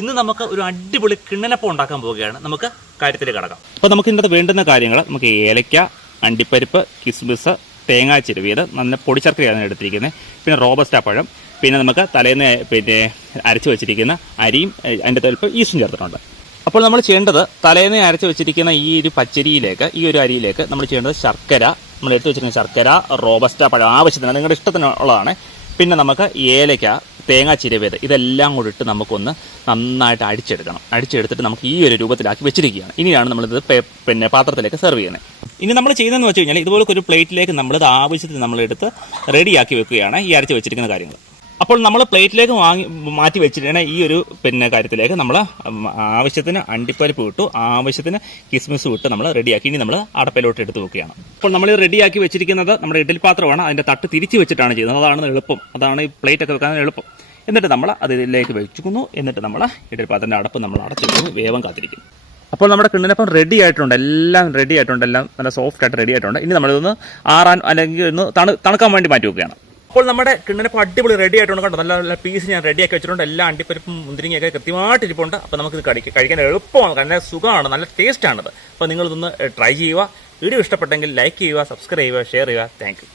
ഇന്ന് നമുക്ക് ഒരു അടിപൊളി കിണ്ണനപ്പം ഉണ്ടാക്കാൻ പോവുകയാണ്. നമുക്ക് കാര്യത്തിലേക്ക് കടക്കാം. അപ്പോൾ നമുക്ക് ഇതിനകത്ത് വേണ്ടുന്ന കാര്യങ്ങൾ, നമുക്ക് ഏലക്ക, അണ്ടിപ്പരിപ്പ്, കിസ്മിസ്, തേങ്ങാ ചിരവിയത്, നല്ല പൊടിച്ചർക്കരയാണ് എടുത്തിരിക്കുന്നത്, പിന്നെ റോബസ്റ്റ പഴം, പിന്നെ നമുക്ക് തലേന്ന് അരച്ച് വെച്ചിരിക്കുന്ന അരിയും അതിൻ്റെ തലപ്പ് ഈസ്റ്റും ചേർത്തിട്ടുണ്ട്. അപ്പോൾ നമ്മൾ ചെയ്യേണ്ടത്, തലേന്ന് അരച്ച് വെച്ചിരിക്കുന്ന ഈ ഒരു പച്ചരിയിലേക്ക്, ഈ ഒരു അരിയിലേക്ക് നമ്മൾ ചെയ്യേണ്ടത് ശർക്കര, നമ്മൾ എടുത്ത് വെച്ചിരിക്കുന്ന ശർക്കര, റോബസ്റ്റ പഴം ആവശ്യത്തിന്, നിങ്ങളുടെ ഇഷ്ടത്തിനുള്ളതാണ്, പിന്നെ നമുക്ക് ഏലക്ക, തേങ്ങാ ചിരവിയത്, ഇതെല്ലാം കൂടി ഇട്ട് നമുക്കൊന്ന് നന്നായിട്ട് അടിച്ചെടുക്കണം. അടിച്ചെടുത്തിട്ട് നമുക്ക് ഈ ഒരു രൂപത്തിലാക്കി വെച്ചിരിക്കുകയാണ്. ഇനിയാണ് നമ്മളിത് പാത്രത്തിലേക്ക് സെർവ് ചെയ്യുന്നത്. ഇനി നമ്മൾ ചെയ്യുന്നതെന്ന് വെച്ച് കഴിഞ്ഞാൽ, ഇതുപോലെ ഒരു പ്ലേറ്റിലേക്ക് നമ്മളിത് ആവശ്യത്തിന് നമ്മളെടുത്ത് റെഡിയാക്കി വെക്കുകയാണ് ഈ അരച്ച് വെച്ചിരിക്കുന്ന കാര്യങ്ങൾ. അപ്പോൾ നമ്മൾ പ്ലേറ്റിലേക്ക് മാറ്റി വെച്ചിട്ട് ഈ ഒരു കാര്യത്തിലേക്ക് നമ്മൾ ആവശ്യത്തിന് അണ്ടിപ്പരിപ്പ് ഇട്ടു, ആവശ്യത്തിന് കിസ്മിസ് ഇട്ട് നമ്മൾ റെഡിയാക്കി ഇനി നമ്മൾ അടപ്പിലോട്ട് എടുത്ത് വെക്കുകയാണ്. അപ്പോൾ നമ്മൾ റെഡിയാക്കി വെച്ചിരിക്കുന്നത് നമ്മുടെ ഇഡ്ഡലി പാത്രമാണ്. അതിൻ്റെ തട്ട് തിരിച്ച് വെച്ചിട്ടാണ് ചെയ്യുന്നത്. അതാണ് എളുപ്പം, അതാണ് ഈ പ്ലേറ്റ് ഒക്കെ വെക്കാൻ എളുപ്പം. എന്നിട്ട് നമ്മൾ അതിലേക്ക് വെക്കുന്നു. എന്നിട്ട് നമ്മൾ ഇഡ്ഡലി പാത്രത്തിൻ്റെ അടപ്പ് നമ്മൾ അടച്ചു വെക്കുന്നു, വേഗം കാത്തിരിക്കും. അപ്പോൾ നമ്മുടെ കിണ്ണനപ്പം റെഡി ആയിട്ടുണ്ട്, എല്ലാം റെഡി ആയിട്ടുണ്ട്, എല്ലാം നല്ല സോഫ്റ്റ് ആയിട്ട് റെഡി ആയിട്ടുണ്ട്. ഇനി നമ്മളിതൊന്ന് ആറാൻ അല്ലെങ്കിൽ ഒന്ന് തണുക്കാൻ വേണ്ടി മാറ്റി വെക്കുകയാണ്. അപ്പോൾ നമ്മുടെ കിണ്ണനപ്പം അടിപൊളി റെഡി ആയിട്ടുണ്ട്. കണ്ടോ, നല്ല നല്ല പീസ് ഞാൻ റെഡിയാക്കി വെച്ചിട്ടുണ്ട്. എല്ലാ അണ്ടിപ്പരിപ്പും മുന്തിരിങ്ങയൊക്കെ കൃത്യമായിട്ട് ഇരിപ്പുണ്ട്. അപ്പോൾ നമുക്കിത് കഴിക്കാൻ എളുപ്പമാണ്, നല്ല സുഖമാണ്, നല്ല ടേസ്റ്റാണിത്. അപ്പോൾ നിങ്ങളിതൊന്ന് ട്രൈ ചെയ്യുക. വീഡിയോ ഇഷ്ടപ്പെട്ടെങ്കിൽ ലൈക്ക് ചെയ്യുക, സബ്സ്ക്രൈബ് ചെയ്യുക, ഷെയർ ചെയ്യുക. Thank you.